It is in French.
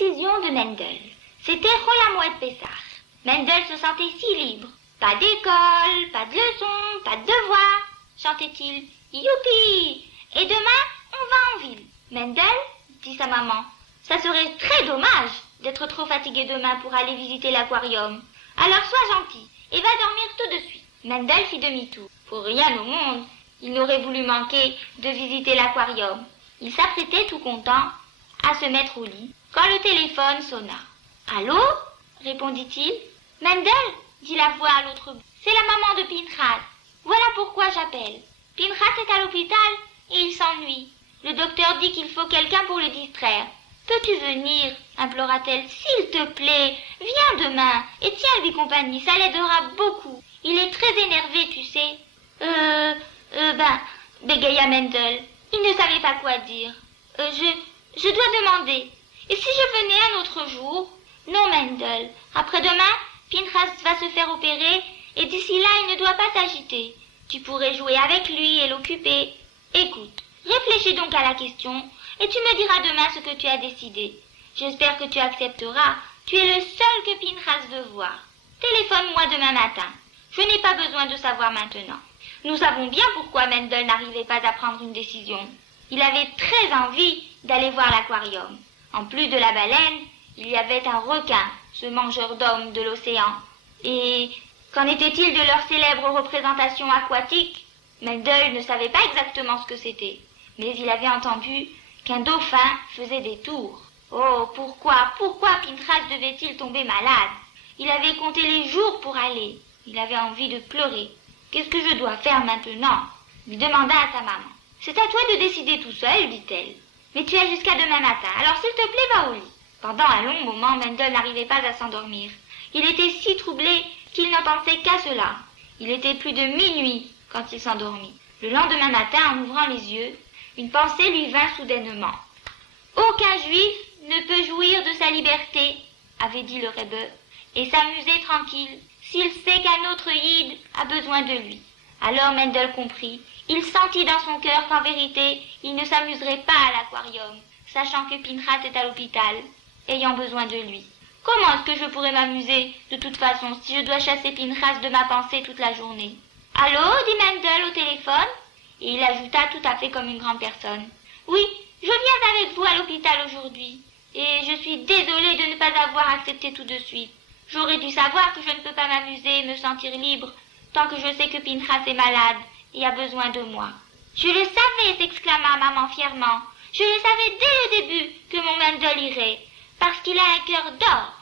Décision de Mendel. C'était Rolamouette Pessard. Mendel se sentait si libre. Pas d'école, pas de leçons, pas de devoirs, chantait-il. Youpi! Et demain, on va en ville. Mendel, dit sa maman, ça serait très dommage d'être trop fatigué demain pour aller visiter l'aquarium. Alors sois gentil et va dormir tout de suite. Mendel fit demi-tour. Pour rien au monde, il n'aurait voulu manquer de visiter l'aquarium. Il s'apprêtait tout content à se mettre au lit quand le téléphone sonna. Allô? Répondit-il. Mendel, dit la voix à l'autre bout. C'est la maman de Pinchas. Voilà pourquoi j'appelle. Pinchas est à l'hôpital et il s'ennuie. Le docteur dit qu'il faut quelqu'un pour le distraire. Peux-tu venir? Implora-t-elle. S'il te plaît, viens demain et tiens-lui compagnie, ça l'aidera beaucoup. Il est très énervé, tu sais. Bégaya Mendel. Il ne savait pas quoi dire. Je dois demander. Et si je venais un autre jour? Non, Mendel. Après-demain, Pinchas va se faire opérer et d'ici là, il ne doit pas s'agiter. Tu pourrais jouer avec lui et l'occuper. Écoute, réfléchis donc à la question et tu me diras demain ce que tu as décidé. J'espère que tu accepteras. Tu es le seul que Pinchas veut voir. Téléphone-moi demain matin. Je n'ai pas besoin de savoir maintenant. Nous savons bien pourquoi Mendel n'arrivait pas à prendre une décision. Il avait très envie d'aller voir l'aquarium. En plus de la baleine, il y avait un requin, ce mangeur d'hommes de l'océan. Et qu'en était-il de leur célèbre représentation aquatique? Mendel ne savait pas exactement ce que c'était, mais il avait entendu qu'un dauphin faisait des tours. Oh, pourquoi Pinchas devait-il tomber malade? Il avait compté les jours pour aller. Il avait envie de pleurer. Qu'est-ce que je dois faire maintenant? Il demanda à sa maman. C'est à toi de décider tout seul, dit-elle. Mais tu as jusqu'à demain matin, alors s'il te plaît, va au lit. Pendant un long moment, Mendel n'arrivait pas à s'endormir. Il était si troublé qu'il n'en pensait qu'à cela. Il était plus de minuit quand il s'endormit. Le lendemain matin, en ouvrant les yeux, une pensée lui vint soudainement. Aucun juif ne peut jouir de sa liberté, avait dit le Rebbe, et s'amuser tranquille s'il sait qu'un autre Yid a besoin de lui. Alors Mendel comprit. Il sentit dans son cœur qu'en vérité, il ne s'amuserait pas à l'aquarium, sachant que Pinchas est à l'hôpital, ayant besoin de lui. Comment est-ce que je pourrais m'amuser, de toute façon, si je dois chasser Pinchas de ma pensée toute la journée? Allô, dit Mendel au téléphone, et il ajouta tout à fait comme une grande personne. Oui, je viens avec vous à l'hôpital aujourd'hui, et je suis désolée de ne pas avoir accepté tout de suite. J'aurais dû savoir que je ne peux pas m'amuser et me sentir libre, tant que je sais que Pinchas est malade et a besoin de moi. Je le savais, s'exclama maman fièrement. Je le savais dès le début que mon Mendel irait, parce qu'il a un cœur d'or.